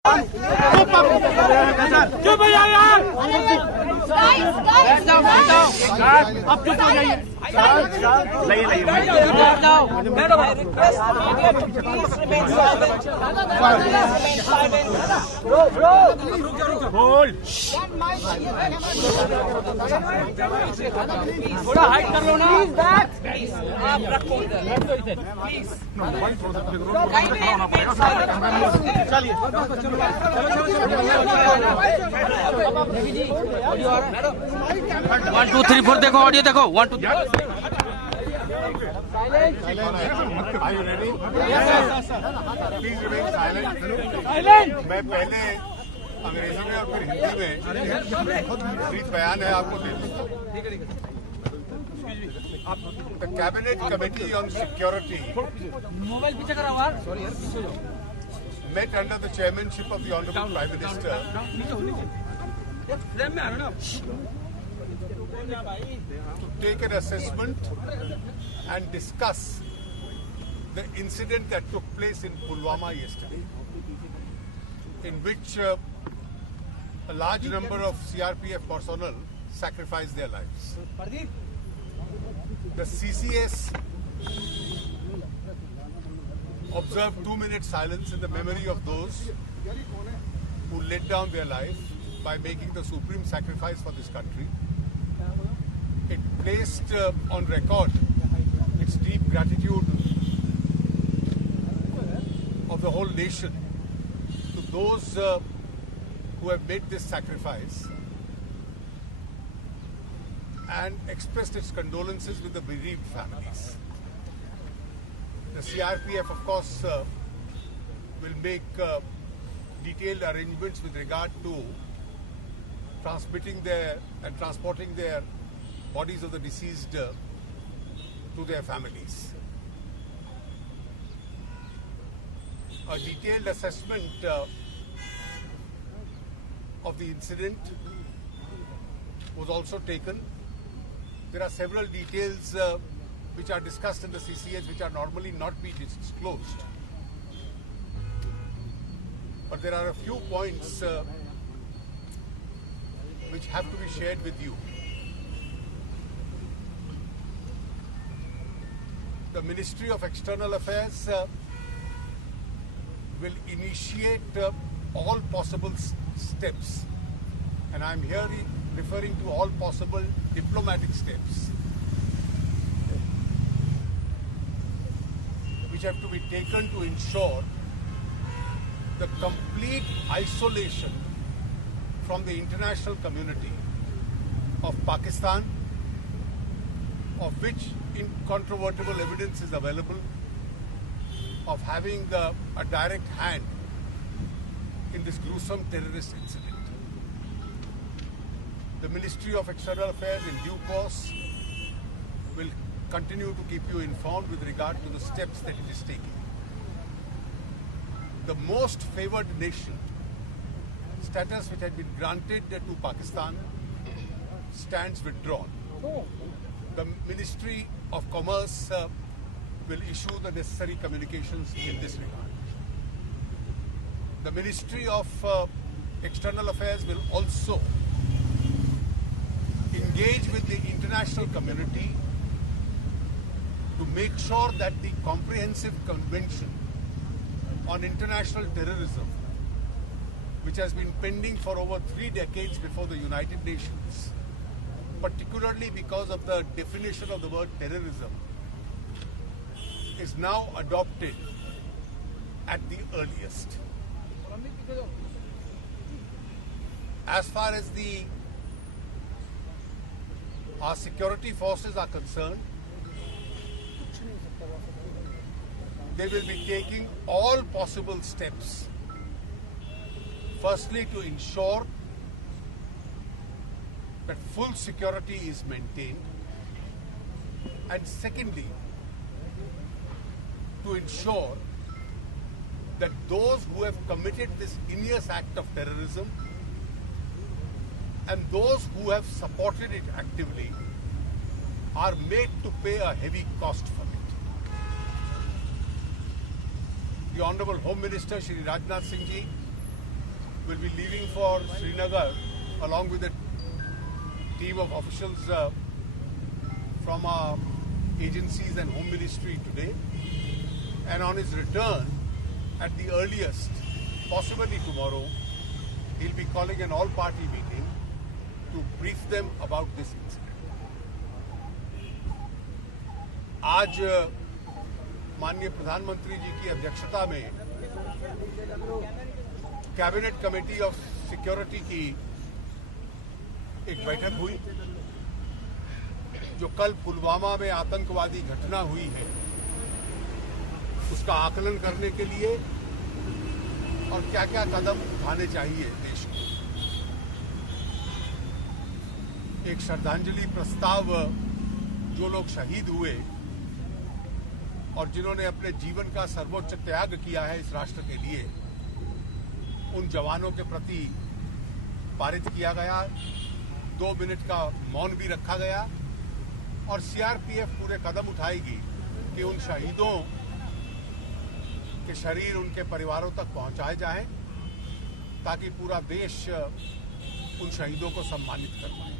चुप भैया यार, अब चुप हो जाइए। थोड़ा हाइट कर लो ना, आप रखो प्लीज। चलिए 1 2 3 4 देखो, ऑडियो देखो 1 2 3। Are you ready? Yes, sir. Please remain silent. मैं पहले अंग्रेजी में और फिर हिंदी में ब्रीफ बयान है आपको दे दूंगा। The Cabinet Committee on Security met under the chairmanship of the Honorable Prime Minister to take an assessment and discuss the incident that took place in Pulwama yesterday, in which a large number of CRPF personnel sacrificed their lives. The CCS observed 2-minute silence in the memory of those who laid down their life by making the supreme sacrifice for this country. It placed on record its deep gratitude of the whole nation to those who have made this sacrifice, and expressed its condolences with the bereaved families. The CRPF, of course, will make detailed arrangements with regard to transmitting and transporting their bodies of the deceased to their families. A detailed assessment of the incident was also taken. There are several details which are discussed in the CCS which are normally not be disclosed. But there are a few points which have to be shared with you. The Ministry of External Affairs will initiate all possible steps, and I am here referring to all possible diplomatic steps which have to be taken to ensure the complete isolation from the international community of Pakistan, of which incontrovertible evidence is available of having a direct hand in this gruesome terrorist incident. The Ministry of External Affairs in due course will continue to keep you informed with regard to the steps that it is taking. The most favored nation status which had been granted to Pakistan stands withdrawn. The Ministry of Commerce will issue the necessary communications in this regard. The Ministry of External Affairs will also engage with the international community to make sure that the Comprehensive Convention on International Terrorism, which has been pending for over 3 decades before the United Nations, particularly because of the definition of the word terrorism, is now adopted at the earliest. As far as our security forces are concerned, they will be taking all possible steps. Firstly, to ensure that full security is maintained, and secondly, to ensure that those who have committed this heinous act of terrorism and those who have supported it actively are made to pay a heavy cost for it. The Honorable Home Minister Shri Rajnath Singh Ji will be leaving for Srinagar along with a team of officials from our agencies and Home Ministry today. And on his return, at the earliest, possibly tomorrow, he'll be calling an all-party meeting to brief them about this incident. आज माननीय प्रधानमंत्री जी की अध्यक्षता में cabinet committee of security की एक बैठक हुई, जो कल पुलवामा में आतंकवादी घटना हुई है उसका आकलन करने के लिए और क्या क्या कदम उठाने चाहिए देश को। एक श्रद्धांजलि प्रस्ताव जो लोग शहीद हुए और जिन्होंने अपने जीवन का सर्वोच्च त्याग किया है इस राष्ट्र के लिए, उन जवानों के प्रति पारित किया गया। 2 मिनट का मौन भी रखा गया और सीआरपीएफ पूरे कदम उठाएगी कि उन शहीदों के शरीर उनके परिवारों तक पहुंचाए जाएं, ताकि पूरा देश उन शहीदों को सम्मानित कर पाए।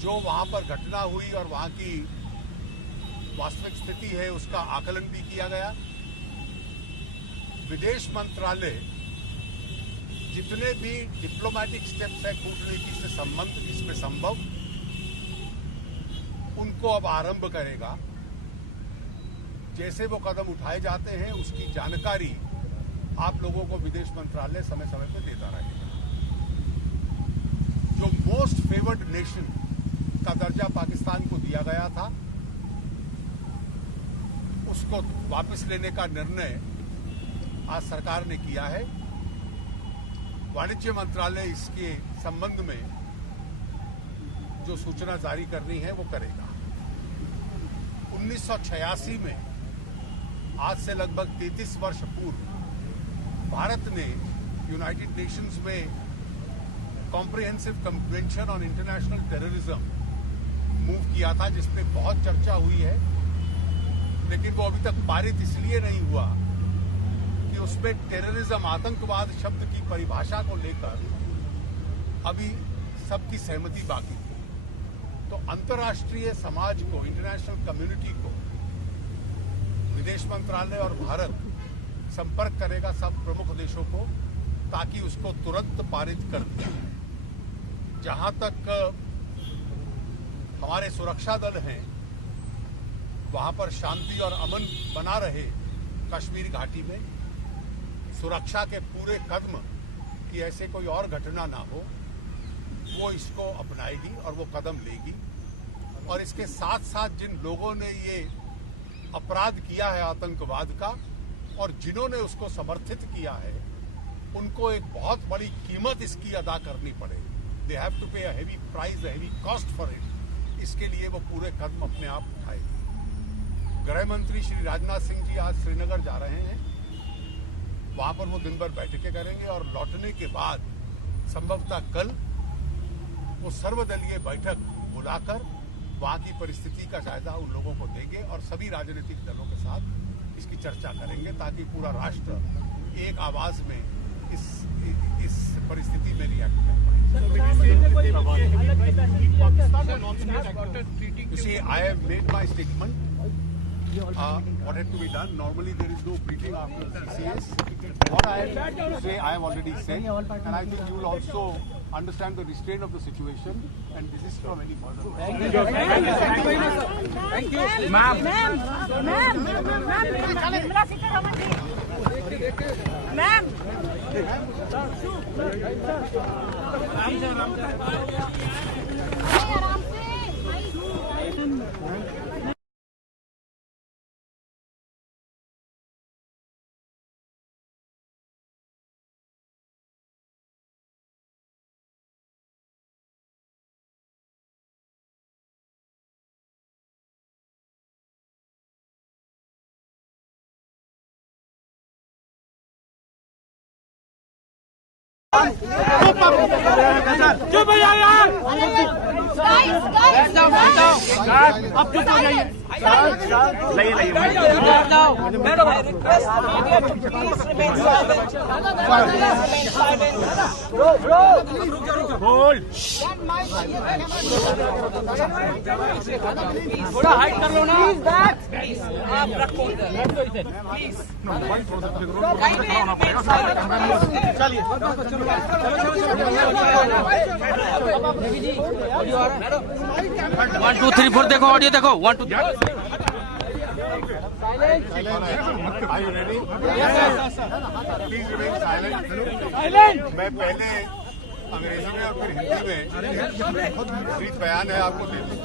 जो वहां पर घटना हुई और वहां की वास्तविक स्थिति है उसका आकलन भी किया गया। विदेश मंत्रालय जितने भी डिप्लोमेटिक स्टेप्स है कूटनीति से संबंध इसमें संभव, उनको अब आरंभ करेगा। जैसे वो कदम उठाए जाते हैं उसकी जानकारी आप लोगों को विदेश मंत्रालय समय समय पर देता रहेगा। जो मोस्ट फेवर्ड नेशन का दर्जा पाकिस्तान को दिया गया था, उसको वापस लेने का निर्णय आज सरकार ने किया है। वाणिज्य मंत्रालय इसके संबंध में जो सूचना जारी करनी है वो करेगा। 1986 में, आज से लगभग 33 वर्ष पूर्व, भारत ने यूनाइटेड नेशंस में comprehensive convention on international terrorism move किया था, जिसमें बहुत चर्चा हुई है, लेकिन वो अभी तक पारित इसलिए नहीं हुआ कि उसमें टेररिज्म, आतंकवाद शब्द की परिभाषा को लेकर अभी सबकी सहमति बाकी थी। तो अंतर्राष्ट्रीय समाज को, इंटरनेशनल कम्युनिटी को, विदेश मंत्रालय और भारत संपर्क करेगा सब प्रमुख देशों को, ताकि उसको तुरंत पारित कर दिया जाए। जहां तक हमारे सुरक्षा दल हैं, वहां पर शांति और अमन बना रहे कश्मीर घाटी में, सुरक्षा के पूरे कदम कि ऐसे कोई और घटना ना हो, वो इसको अपनाएगी और वो कदम लेगी। और इसके साथ साथ जिन लोगों ने ये अपराध किया है आतंकवाद का और जिन्होंने उसको समर्थित किया है, उनको एक बहुत बड़ी कीमत इसकी अदा करनी पड़ेगी। दे हैव टू पे a heavy price, a heavy cost for it. इसके लिए वो पूरे कदम अपने आप उठाएगी। गृह मंत्री श्री राजनाथ सिंह जी आज श्रीनगर जा रहे हैं। वहां पर वो दिन भर बैठकें करेंगे और लौटने के बाद संभवतः कल वो सर्वदलीय बैठक बुलाकर वहां की परिस्थिति का जायजा उन लोगों को देंगे और सभी राजनीतिक दलों के साथ इसकी चर्चा करेंगे, ताकि पूरा राष्ट्र एक आवाज में इस परिस्थिति में रिएक्ट कर पाए। You see, I have made my statement. What had to be done? Normally there is no briefing after CCS. What I have to say, I have already said, and I think you will also understand the restraint of the situation and desist from any further. Thank you. Thank you. Ma'am. Nirmala Sitharaman ji. Ma'am. आराम से। चुप यार। बैठ जाओ अब चुप हो जाइए बैठ जाओ madam I request please remain silent थोड़ा हाइट कर लो ना आप रखो इधर प्लीज चलिए 1 2 3 4 देखो ऑडियो देखो 1 2 Are you ready? Please remain silent. मैं पहले अंग्रेजी में और फिर हिंदी में ब्रीफ बयान है आपको दे दूँ।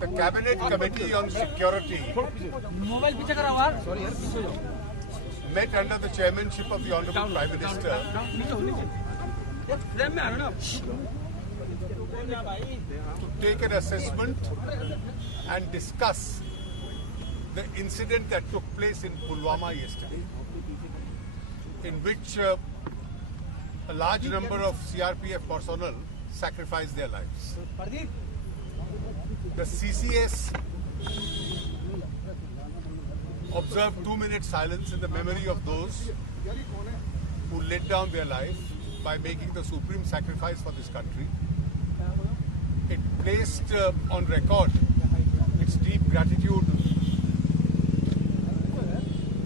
The Cabinet Committee on Security met under the chairmanship of the Honorable Prime Minister to take an assessment and discuss the incident that took place in Pulwama yesterday, in which a large number of CRPF personnel sacrificed their lives. The CCS observed 2-minute silence in the memory of those who laid down their life by making the supreme sacrifice for this country. It placed on record its deep gratitude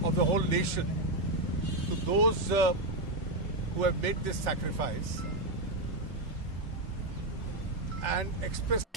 of the whole nation to those who have made this sacrifice and expressed